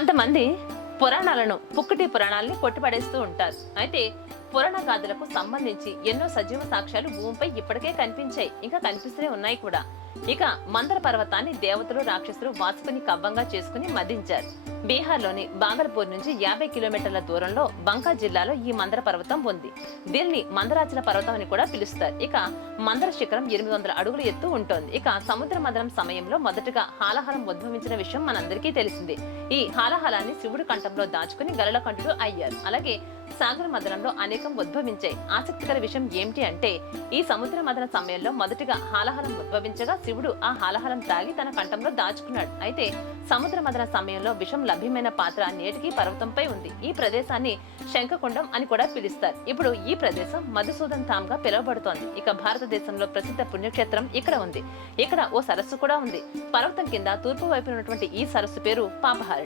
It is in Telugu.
కొంతమంది పురాణాలను పుక్కటి పురాణాలని కొట్టిపడేస్తూ ఉంటారు. అయితే పురాణ గాథలకు సంబంధించి ఎన్నో సజీవ సాక్ష్యాలు భూమిపై ఇప్పటికే కనిపించాయి, ఇంకా కనిపిస్తూనే ఉన్నాయి కూడా. ఇక మందర పర్వతాన్ని దేవతలు రాక్షసులు వాసుకుని కవ్వంగా చేసుకుని మదించారు. బీహార్లోని బాగల్పూర్ నుంచి 50 కిలోమీటర్ల దూరంలో బంకా జిల్లాలో ఈ మందర పర్వతం ఉంది. దీన్ని మందరాచల పర్వతం అని కూడా పిలుస్తారు. ఇక మందర శిఖరం 800 అడుగుల ఎత్తు ఉంటుంది. ఇక సముద్ర మదనం సమయంలో మొదటగా హాలహలం ఉద్భవించిన విషయం మనందరికీ తెలిసిందే. ఈ హాలహలాన్ని శివుడు కంఠంలో దాచుకుని గలలకంఠుడు అయ్యారు. అలాగే సాగర మదనంలో అనేకం ఉద్భవించాయి. ఆసక్తికర విషయం ఏమిటి అంటే, ఈ సముద్ర మదన సమయంలో మొదటిగా హాలహలం ఉద్భవించగా శివుడు ఆ హాలహలం తాగి తన కంఠంలో దాచుకున్నాడు. అయితే సముద్ర మదన సమయంలో విషం లభ్యమైన పాత్ర నేటికి పర్వతంపై ఉంది. ఈ ప్రదేశాన్ని శంఖకుండం అని కూడా పిలుస్తారు. ఇప్పుడు ఈ ప్రదేశం మధుసూదన్ ధామ్ గా పిలువబడుతోంది. ఇక భారతదేశంలో ప్రసిద్ధ పుణ్యక్షేత్రం ఇక్కడ ఉంది. ఇక్కడ ఓ సరస్సు కూడా ఉంది. పర్వతం కింద తూర్పు వైపు ఉన్నటువంటి ఈ సరస్సు పేరు పాపహారి.